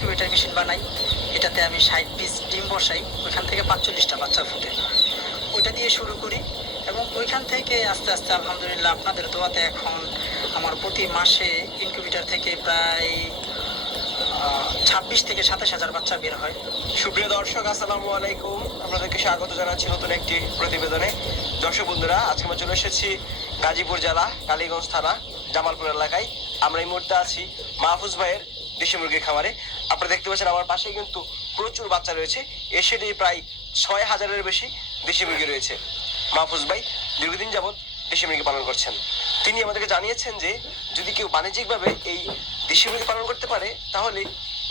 Incubator machine বানাই। এটাতে আমি 60 পিস ডিম বসাই, ওইখান থেকে 45টা বাচ্চা ফুটে। ওইটা দিয়ে শুরু করি এবং ওইখান থেকে আস্তে আস্তে আলহামদুলিল্লাহ আপনাদের দোয়াতে এখন আমার প্রতি মাসে ইনকিউবেটর থেকে প্রায় 26 থেকে 27 হাজার বাচ্চা বের হয়। সুপ্রিয় দর্শক, আসসালামু আলাইকুম। আপনাদেরকে স্বাগত জানাচ্ছি নতুন একটি প্রতিবেদনে। দর্শক বন্ধুরা, আজকে আমরা চলে এসেছি গাজীপুর জেলা কালীগঞ্জ থানা জামালপুর এলাকায়। আমরা এই মুহূর্তে আছি মাহফুজ ভাইয়ের দেশি মুরগির খামারে। আপনারা দেখতে পাচ্ছেন আমার পাশেই কিন্তু প্রচুর বাচ্চা রয়েছে। এর সাথে প্রায় 6,000-এর বেশি দেশি মুরগি রয়েছে। মাহফুজ ভাই দীর্ঘদিন যাবৎ দেশি মুরগি পালন করছেন। তিনি আমাদেরকে জানিয়েছেন যে যদি কেউ বাণিজ্যিকভাবে এই দেশি মুরগি পালন করতে পারে তাহলে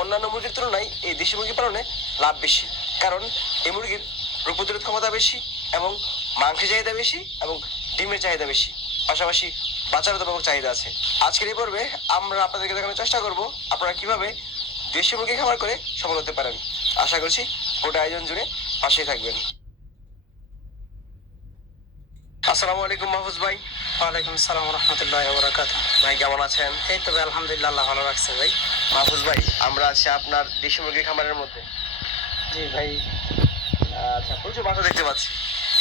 অন্যান্য মুরগির তুলনায় এই দেশি মুরগি পালনে লাভ বেশি। কারণ এই মুরগির রোগ প্রতিরোধ ক্ষমতা বেশি এবং মাংসের চাহিদা বেশি এবং ডিমের চাহিদা বেশি, পাশাপাশি বাচ্চারও তো ব্যাপক চাহিদা আছে। আজকের এই পর্বে আমরা আপনাদেরকে দেখানোর চেষ্টা করব আপনারা কিভাবে দেশি মুরগি খামার করে সফল হতে পারেন। আশা করছি গোটা আয়োজন জুড়ে পাশেই থাকবেন। আসসালামু আলাইকুম মাহফুজ ভাই। ওয়ালাইকুম আসসালাম রহমতুল্লাহ বরাকাতুহু। ভাই কেমন আছেন? এই তো ভাই আলহামদুলিল্লাহ, আল্লাহ ভালো রাখছে ভাই। মাহফুজ ভাই, আমরা আছি আপনার দেশি মুরগির খামারের মধ্যে। জি ভাই। আচ্ছা, প্রচুর বাচ্চা দেখতে পাচ্ছি।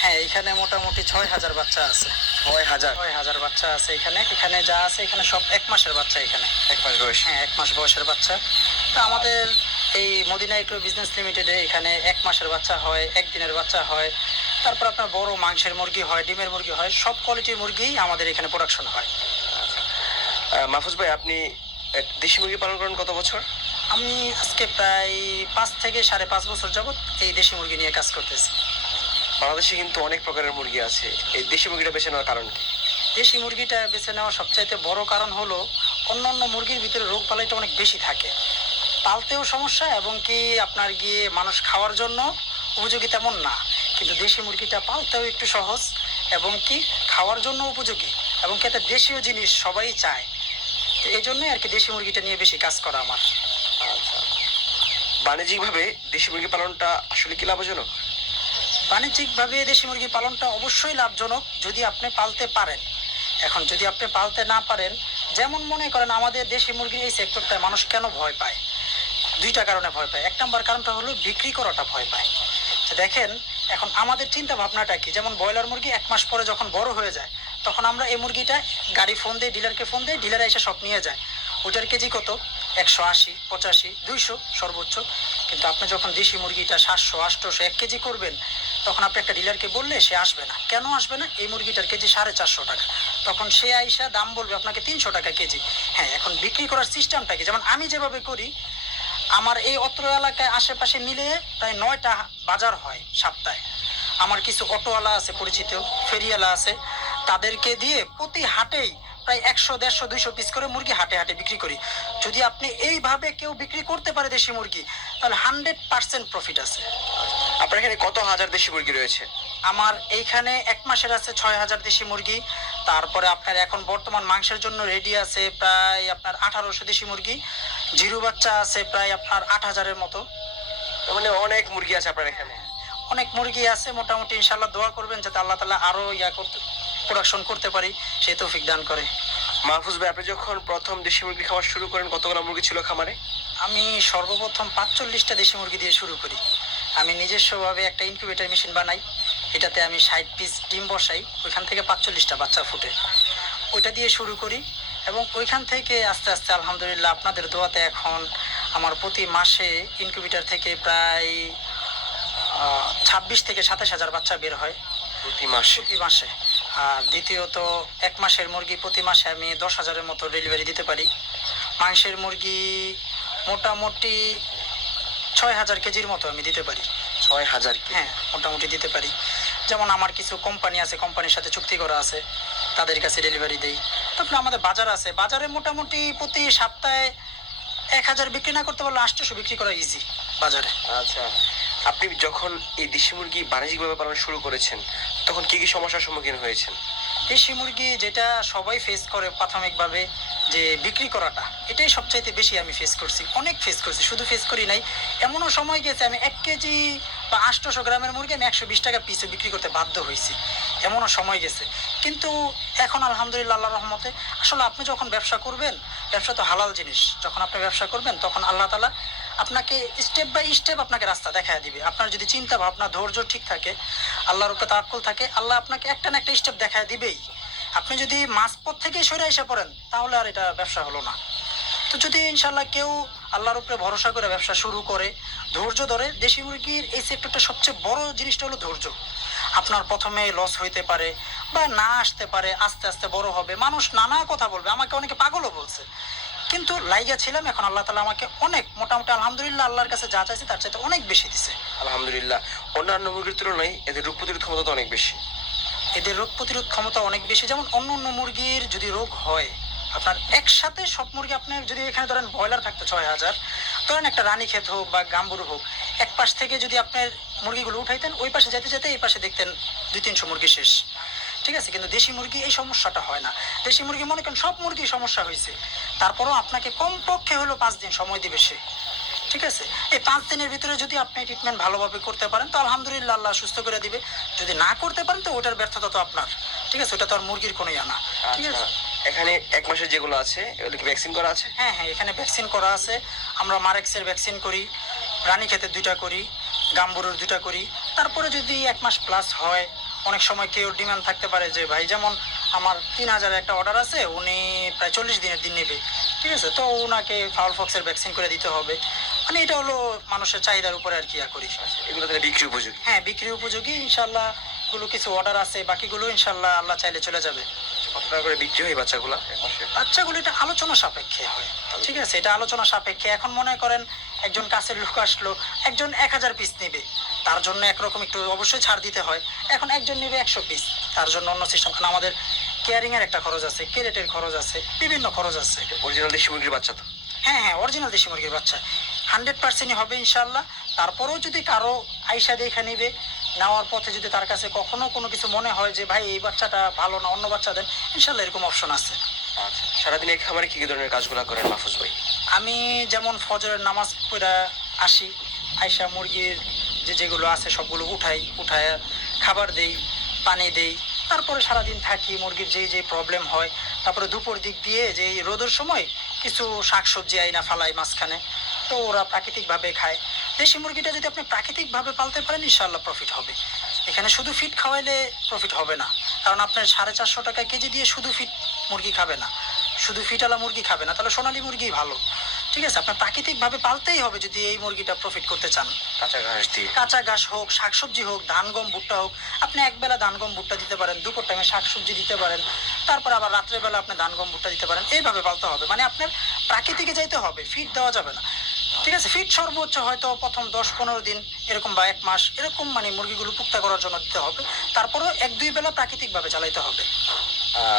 হ্যাঁ, এখানে মোটামুটি 6,000 বাচ্চা আছে। 6,000? 6,000 বাচ্চা আছে এখানে। এখানে যা আছে এখানে সব 1 মাসের বাচ্চা। এখানে 1 মাস বয়স? হ্যাঁ, 1 মাস বয়সের বাচ্চা। তো আমাদের এই মদিনা এগ্রো বিজনেস লিমিটেডে এখানে 1 মাসের বাচ্চা হয়, 1 দিনের বাচ্চা হয়, তারপর আপনার বড় মাংসের মুরগি হয়, ডিমের মুরগি হয়, সব কোয়ালিটির মুরগি আমাদের এখানে প্রোডাকশন হয়। মাহফুজ ভাই, আপনি দেশি মুরগি পালন করেন কত বছর? আমি আজকে প্রায় 5 থেকে 5.5 বছর যাবত এই দেশি মুরগি নিয়ে কাজ করতেছি। বাংলাদেশে কিন্তু অনেক প্রকারের মুরগি আছে, এই দেশি মুরগিটা বেছে নেওয়ার কারণ কি? দেশি মুরগিটা বেছে নেওয়ার সবচাইতে বড় কারণ হলো অন্যান্য মুরগির ভিতরে রোগ বালাইটা অনেক বেশি থাকে, পালতেও সমস্যা এবং কি আপনার গিয়ে মানুষ খাওয়ার জন্য উপযোগী তেমন না। কিন্তু দেশি মুরগিটা পালতেও একটু সহজ এবং কি খাওয়ার জন্য উপযোগী এবং কি একটা দেশীয় জিনিস সবাই চায়। তো এই জন্যই আর কি দেশি মুরগিটা নিয়ে বেশি কাজ করা আমার। আচ্ছা, বাণিজ্যিকভাবে দেশি মুরগি পালনটা আসলে কি লাভজনক? বাণিজ্যিকভাবে দেশি মুরগি পালনটা অবশ্যই লাভজনক যদি আপনি পালতে পারেন। এখন যদি আপনি পালতে না পারেন, যেমন মনে করেন আমাদের দেশি মুরগির এই সেক্টরটায় মানুষ কেন ভয় পায়? 2টা কারণে ভয় পায়। 1 নম্বর কারণটা হলো বিক্রি করাটা ভয় পায়। তো দেখেন, এখন আমাদের চিন্তা ভাবনাটা কি, যেমন ব্রয়লার মুরগি 1 মাস পরে যখন বড় হয়ে যায় তখন আমরা এই মুরগিটা গাড়ি ফোন দেই, ডিলারকে ফোন দেই, ডিলারে এসে সব নিয়ে যায়। ওটার কেজি কত? 180, 85, 200 সর্বোচ্চ। কিন্তু আপনি যখন দেশি মুরগিটা 700, 800, 1 কেজি করবেন তখন আপনি একটা ডিলারকে বললে সে আসবে না। কেন আসবে না? এই মুরগিটার কেজি 450 টাকা। তখন সে আইসা দাম বলবে আপনাকে 300 টাকা কেজি। হ্যাঁ, এখন বিক্রি করার সিস্টেমটা কি, যেমন আমি যেভাবে করি, আমার এই অত্র এলাকায় আশেপাশে মিলে প্রায় 9টা বাজার হয় সপ্তাহে। আমার কিছু অটোওয়ালা আছে পরিচিত, ফেরিওয়ালা আছে, তাদেরকে দিয়ে প্রতি হাটেই প্রায় 100, 150, 200 পিস করে মুরগি হাটে হাটে বিক্রি করি। যদি আপনি এইভাবে কেউ বিক্রি করতে পারে দেশি মুরগি, তাহলে 100% প্রফিট আছে। আপনার এখানে কত হাজার দেশি মুরগি রয়েছে? আমার এইখানে 1 মাসের আছে 6,000 দেশি মুরগি। তারপরে আপনার এখন বর্তমান মাংসের জন্য রেডি আছে প্রায় আপনার 1800 দেশি মুরগি। জিরো বাচ্চা আছে প্রায় আপনার 8,000-এর মতো। মানে অনেক মুরগি আছে আপনার এখানে? অনেক মুরগি আছে মোটামুটি। ইনশাল্লাহ দোয়া করবেন যাতে আল্লাহ তাআলা আরো প্রোডাকশন করতে পারি, সেই তৌফিক দান করে। মাহফুজ ভাই, আপনি যখন প্রথম দেশি মুরগি খাওয়া শুরু করেন কতগুলো মুরগি ছিল খামারে? আমি সর্বপ্রথম 45টা দেশি মুরগি দিয়ে শুরু করি। আমি নিজস্বভাবে একটা ইনকিউবেটর মেশিন বানাই। এটাতে আমি 60 পিস ডিম বসাই, ওইখান থেকে 45টা বাচ্চা ফুটে। ওইটা দিয়ে শুরু করি এবং ওইখান থেকে আস্তে আস্তে আলহামদুলিল্লাহ আপনাদের দোয়াতে এখন আমার প্রতি মাসে ইনকিউবেটর থেকে প্রায় 26 থেকে 27 হাজার বাচ্চা বের হয় প্রতি মাসে? প্রতি মাসে। আর দ্বিতীয়ত 1 মাসের মুরগি প্রতি মাসে আমি 10,000-এর মতো ডেলিভারি দিতে পারি। মাংসের মুরগি মোটামুটি 6,000 কেজির মতো আমি দিতে পারি। 6,000? হ্যাঁ, মোটামুটি দিতে পারি। যেমন আমার কিছু কোম্পানি আছে, কোম্পানির সাথে চুক্তি করা আছে, তাদের কাছে ডেলিভারি দেই। তারপরে আমাদের বাজার আছে, বাজারে মোটামুটি প্রতি সপ্তাহে 1,000 বিক্রি না করতে পারলে 800 বিক্রি করা ইজি বাজারে। আচ্ছা, আপনি যখন এই দেশি মুরগি বাণিজ্যিকভাবে পালন শুরু করেছেন তখন কি কি সমস্যার সম্মুখীন হয়েছেন? দেশি মুরগি যেটা সবাই ফেস করে প্রাথমিকভাবে, যে বিক্রি করাটা, এটাই সবচাইতে বেশি আমি ফেস করছি। অনেক ফেস করছি, শুধু ফেস করি নাই, এমনও সময় গেছে আমি 1 কেজি বা 800 গ্রামের মুরগি আমি 120 টাকা পিসে বিক্রি করতে বাধ্য হয়েছি, এমনও সময় গেছে। কিন্তু এখন আলহামদুলিল্লাহ আল্লাহর রহমতে, আসলে আপনি যখন ব্যবসা করবেন, ব্যবসা তো হালাল জিনিস, যখন আপনি ব্যবসা করবেন তখন আল্লাহ তাআলা আপনাকে স্টেপ বাই স্টেপ আপনাকে রাস্তা দেখায় দিবে। আপনার যদি চিন্তা ভাবনা ধৈর্য ঠিক থাকে, আল্লাহর উপরে তাওয়াক্কুল থাকে, আল্লাহ আপনাকে একটা না একটা স্টেপ দেখায় দিবেই। আপনি যদি মাঝপথ থেকে সরে এসে পড়েন তাহলে আর এটা ব্যবসা হলো না। তো যদি ইনশাল্লাহ কেউ আল্লাহর উপরে ভরসা করে ব্যবসা শুরু করে, ধৈর্য ধরে, দেশি মুরগির এই সেক্টরটা সবচেয়ে বড় জিনিসটা হলো ধৈর্য। আপনার প্রথমে লস হইতে পারে বা না আসতে পারে, আস্তে আস্তে বড় হবে, মানুষ নানা কথা বলবে, আমাকে অনেকে পাগলও বলছে, কিন্তু লাইগা ছিলাম। এখন আল্লাহ তালা আমাকে অনেক মোটামুটি আলহামদুলিল্লাহ আল্লাহর কাছে যা চাইছে তার চাইতে অনেক বেশি দিছে। আলহামদুলিল্লাহ। অন্যান্য মুরগির তুলনায় এদের রোগ প্রতিরোধ ক্ষমতা তো অনেক বেশি। এদের রোগ প্রতিরোধ ক্ষমতা অনেক বেশি। যেমন অন্য অন্য মুরগির যদি রোগ হয়, আপনার একসাথে সব মুরগি, আপনার যদি এখানে ধরেন ব্রয়লার থাকতো 6,000, ধরেন একটা রানীক্ষেত হোক বা গাম্বুরু হোক, এক পাশ থেকে যদি আপনার মুরগিগুলো উঠাইতেন, ওই পাশে যেতে যেতে এই পাশে দেখতেন 200-300 মুরগি শেষ। ঠিক আছে, কিন্তু দেশি মুরগি এই সমস্যাটা হয় না। দেশি মুরগি মনে করেন সব মুরগি সমস্যা হয়েছে, তারপরও আপনাকে কমপক্ষে হলো 5 দিন সময় দিবে সে। ঠিক আছে, এই 5 দিনের ভিতরে যদি আপনি ট্রিটমেন্ট ভালোভাবে করতে পারেন তো আলহামদুলিল্লাহ আল্লাহ সুস্থ করে দিবে। যদি না করতে পারেন তো ওটার ব্যর্থতা তো আপনার। ঠিক আছে, ওটা তো আর মুরগির কোনো ইয়া না। ঠিক আছে, এখানে 1 মাসের যেগুলো আছে এগুলো কি ভ্যাকসিন করা আছে? হ্যাঁ হ্যাঁ, এখানে ভ্যাকসিন করা আছে। আমরা মারেক্সের ভ্যাকসিন করি, রানীক্ষেতের 2টা করি, গাম্বুরুর 2টা করি। তারপরে যদি 1 মাস প্লাস হয়, অনেক সময় কেউ ডিমান্ড থাকতে পারে যে ভাই যেমন আমার 3,000 একটা অর্ডার আছে, উনি প্রায় 40 দিনের দিন নেবে। ঠিক আছে, তো ওনাকে ফাউল ফক্সের ভ্যাকসিন করে দিতে হবে। মানে এটা হলো মানুষের চাহিদার উপরে আর কি করি। এগুলো তাহলে বিক্রি উপযোগী? হ্যাঁ, বিক্রি উপযোগী ইনশাল্লাহ। এগুলো কিছু অর্ডার আছে, বাকিগুলো ইনশাল্লাহ আল্লাহ চাইলে চলে যাবে। কত টাকা করে বিক্রি হয় বাচ্চাগুলো? বাচ্চাগুলো এটা আলোচনা সাপেক্ষে হয়। ঠিক আছে, এটা আলোচনা সাপেক্ষে। এখন মনে করেন একজন কাছের লোক আসলো, একজন 1,000 পিস নেবে, তার জন্য একরকম একটু অবশ্যই ছাড় দিতে হয়। এখন একজন নেবে 100 পিস, তার জন্য অন্য সিস্টেম। কারণ আমাদের কেয়ারিং এর একটা খরচ আছে, ক্যারেটের খরচ আছে, বিভিন্ন খরচ আছে। অরিজিনাল দেশি মুরগির বাচ্চা তো? হ্যাঁ হ্যাঁ, অরিজিনাল দেশি মুরগির বাচ্চা 100%ই হবে ইনশাল্লাহ। তারপরেও যদি কারো আইসা দেখে নিবে, নেওয়ার পথে যদি তার কাছে কখনো কোনো কিছু মনে হয় যে ভাই এই বাচ্চাটা ভালো না, অন্য বাচ্চা দেন, ইনশাল্লাহ এরকম অপশন আছে। আচ্ছা, সারাদিন এই খামারে কি কি ধরনের কাজগুলো করেন মাহফুজ ভাই? আমি যেমন ফজরের নামাজ পড়ে আসি, আইসা মুরগির যেগুলো আছে সবগুলো উঠায় খাবার দেই, পানি দেই। তারপরে সারাদিন থাকি, মুরগির যে প্রবলেম হয়। তারপরে দুপুর দিক দিয়ে যে এই রোদের সময় কিছু শাকসবজি আইনা ফালাই মাঝখানে, তো ওরা প্রাকৃতিকভাবে খায়। দেশি মুরগিটা যদি আপনি প্রাকৃতিকভাবে পালতে পারেন ইনশাল্লাহ প্রফিট হবে। এখানে শুধু ফিট খাওয়াইলে প্রফিট হবে না, কারণ আপনার 450 টাকা কেজি দিয়ে শুধু ফিট মুরগি খাবে না, শুধু ফিটালা মুরগি খাবে না, তাহলে সোনালী মুরগি ভালো। ঠিক আছে, আপনার প্রাকৃতিকভাবে পালতেই হবে যদি এই মুরগিটা প্রফিট করতে চান। কাঁচা ঘাস দিয়ে? কাঁচা কাঁচা ঘাস হোক, শাকসবজি হোক, ধান গম ভুট্টা হোক, আপনি একবেলা ধান গম ভুট্টা দিতে পারেন, দুপুর টাইমে শাকসবজি দিতে পারেন, তারপর আবার রাত্রেবেলা আপনি ধান গম ভুট্টা দিতে পারেন। এইভাবে পালতে হবে, মানে আপনার প্রাকৃতিকে যাইতে হবে, ফিট দেওয়া যাবে না। ঠিক আছে, ফিট সর্বোচ্চ হয়তো প্রথম 10-15 দিন এরকম বা 1 মাস এরকম, মানে মুরগিগুলো পুক্তা করার জন্য দিতে হবে। তারপরেও 1-2 বেলা প্রাকৃতিকভাবে চালাইতে হবে।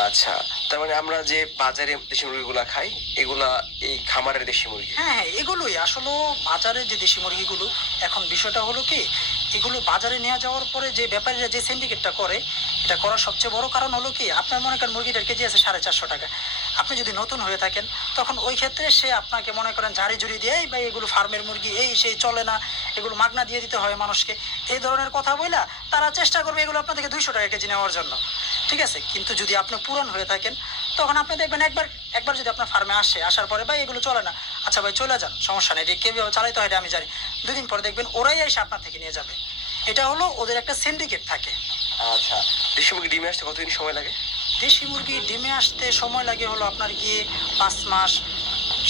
আচ্ছা, তার মানে আমরা যে বাজারে দেশি মুরগিগুলা খাই এগুলা এই খামারের দেশি মুরগি? হ্যাঁ হ্যাঁ, এগুলোই আসলে বাজারে যে দেশি মুরগিগুলো। এখন বিষয়টা হলো কি, এগুলো বাজারে নিয়ে যাওয়ার পরে যে ব্যাপারীরা যে সিন্ডিকেটটা করে, এটা করার সবচেয়ে বড় কারণ হলো কি, আপনার মনে করেন মুরগিটার কেজি আছে 450 টাকা। আপনি যদি নতুন হয়ে থাকেন তখন ওই ক্ষেত্রে সে আপনাকে মনে করেন ঝাড়ি ঝুড়ি দিয়ে এই ভাই এগুলো ফার্মের মুরগি, এই সেই চলে না, এগুলো মাগনা দিয়ে দিতে হয় মানুষকে, এই ধরনের কথা বইলা তারা চেষ্টা করবে এগুলো আপনার থেকে 200 টাকা কেজি নেওয়ার জন্য। ঠিক আছে, কিন্তু যদি আপনি পুরান হয়ে থাকেন তখন আপনি দেখবেন একবার যদি আপনার ফার্মে আসার পরে ভাই এগুলো চলে না, আচ্ছা ভাই চলে যান, সমস্যা নেই, এটা কীভাবে চালাইতে হয় এটা আমি জানি। 2 দিন পরে দেখবেন ওরাই এসে আপনার থেকে নিয়ে যাবে। এটা হলো ওদের একটা সিন্ডিকেট থাকে। আচ্ছা, দেশি মুরগি ডিমে আসতে কতদিন সময় লাগে? দেশি মুরগি ডিমে আসতে সময় লাগে হলো আপনার গিয়ে 5 মাস,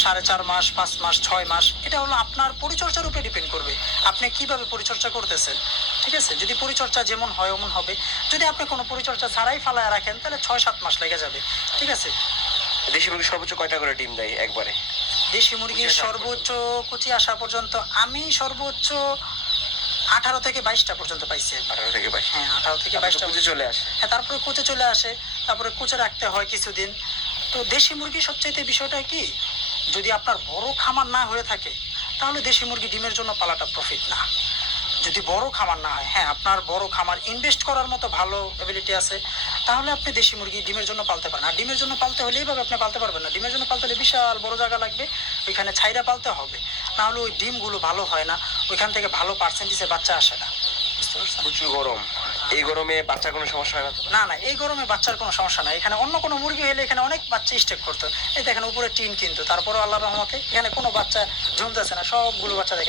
4.5 মাস, 5 মাস, 6 মাস। এটা হলো আপনার পরিচর্যার উপরে ডিপেন্ড করবে, আপনি কিভাবে পরিচর্যা করতেছেন। ঠিক আছে, যদি পরিচর্যা যেমন হয় অমন হবে। যদি আপনি কোনো পরিচর্যা ছাড়াই ফালায় রাখেন তাহলে 6-7 মাস লেগে যাবে। ঠিক আছে, দেশি মুরগি সর্বোচ্চ কয়টা করে ডিম দেয় একবারে? দেশি মুরগির সর্বোচ্চ কুচি আসা পর্যন্ত আমি সর্বোচ্চ 18 থেকে 22টা পর্যন্ত পাইছি। 18 থেকে 22? হ্যাঁ, 18 থেকে 22টা চলে আসে। হ্যাঁ, তারপরে কুচে চলে আসে, তারপরে কুচে রাখতে হয় কিছুদিন। তো দেশি মুরগি সবচাইতে বিষয়টা কি, যদি আপনার বড় খামার না হয়ে থাকে তাহলে দেশি মুরগি ডিমের জন্য পালাটা প্রফিট না। যদি বড় খামার না হয়, হ্যাঁ আপনার বড় খামার ইনভেস্ট করার মতো ভালো এবিলিটি আছে, তাহলে আপনি দেশি মুরগি ডিমের জন্য পালতে পারেন। আর ডিমের জন্য পালতে হলে এইভাবে আপনি পালতে পারবেন না, ডিমের জন্য পালতে হলে বিশাল বড় জায়গা লাগবে, ওইখানে ছাইরা পালতে হবে, নাহলে ওই ডিমগুলো ভালো হয় না, ওইখান থেকে ভালো পার্সেন্টেজের বাচ্চা আসে না। বুঝতে পারছেন? প্রচুর গরম, এই গরমে বাচ্চার কোনো সমস্যা হয় না তো? না না, এই গরমে বাচ্চার কোনো সমস্যা নাই। এখানে অন্য কোনো মুরগি হলে এখানে অনেক বাচ্চা স্টেক করতো। এই দেখেন উপরে টিন, কিন্তু তারপরে আল্লাহর রহমতে এখানে কোনো বাচ্চা জমতেছে না, সবগুলো বাচ্চা দেখেন